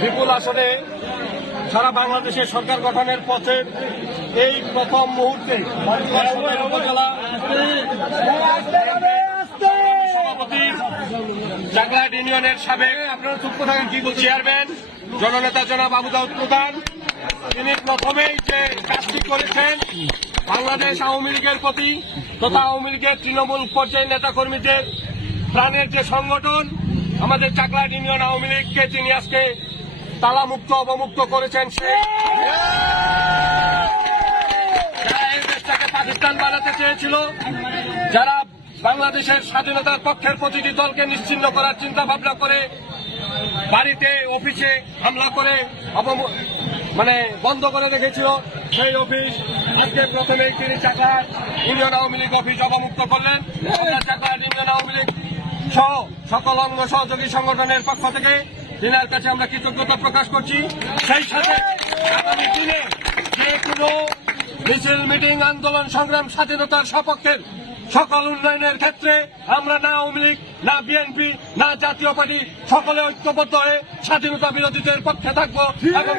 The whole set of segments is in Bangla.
বিপুল আসনে সারা বাংলাদেশের সরকার গঠনের পথে এই প্রথম মুহূর্তে উপজেলা সভাপতি চাকলাহাট ইউনিয়নের সাবেক আপনারা চুপ থাকেন কি বলছি চেয়ারম্যান জননেতা জনাব আবু দাউদ প্রধান, তিনি প্রথমেই যে কাজটি করেছেন বাংলাদেশ আওয়ামী লীগের প্রতি তথা আওয়ামী লীগের তৃণমূল পর্যায়ের নেতা কর্মীদের প্রাণের যে সংগঠন আমাদের চাকলাহাট ইউনিয়ন আওয়ামী লীগকে তিনি আজকে তালামুক্ত অবমুক্ত করেছেন। যারা এই দেশটাকে পাকিস্তান বানাতে চেয়েছিল, যারা বাংলাদেশের স্বাধীনতার পক্ষের প্রতিটি দলকে নিশ্চিহ্ন করার চিন্তা ভাবনা করে বাড়িতে অফিসে হামলা করে বন্ধ করে রেখেছিল, সেই অফিস আজকে প্রথমেই তিনি চাকলাহাট ইউনিয়ন আওয়ামী লীগ অফিস অবমুক্ত করলেন। চাকলাহাট ইউনিয়ন আওয়ামী লীগ সহ সকল অঙ্গ সহযোগী সংগঠনের পক্ষ থেকে দিনের কাছে আমরা কৃতজ্ঞতা প্রকাশ করছি। সেই সাথে আগামী দিনে যে কোনো মিছিল মিটিং আন্দোলন সংগ্রাম স্বাধীনতার সপক্ষের সকল উন্নয়নের ক্ষেত্রে আমরা না আওয়ামী লীগ না বিএনপি না জাতীয় পার্টি সকলে ঐক্যবদ্ধ হয়ে স্বাধীনতা বিরোধীদের পক্ষে থাকবো এবং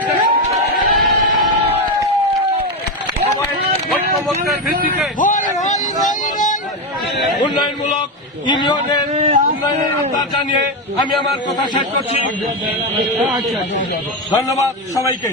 ঐক্যবদ্ধের ভিত্তিতে উন্নয়নমূলক ইউনিয়নের উন্নয়নের আহ্বান জানিয়ে আমি আমার কথা শেষ করছি। ধন্যবাদ সবাইকে।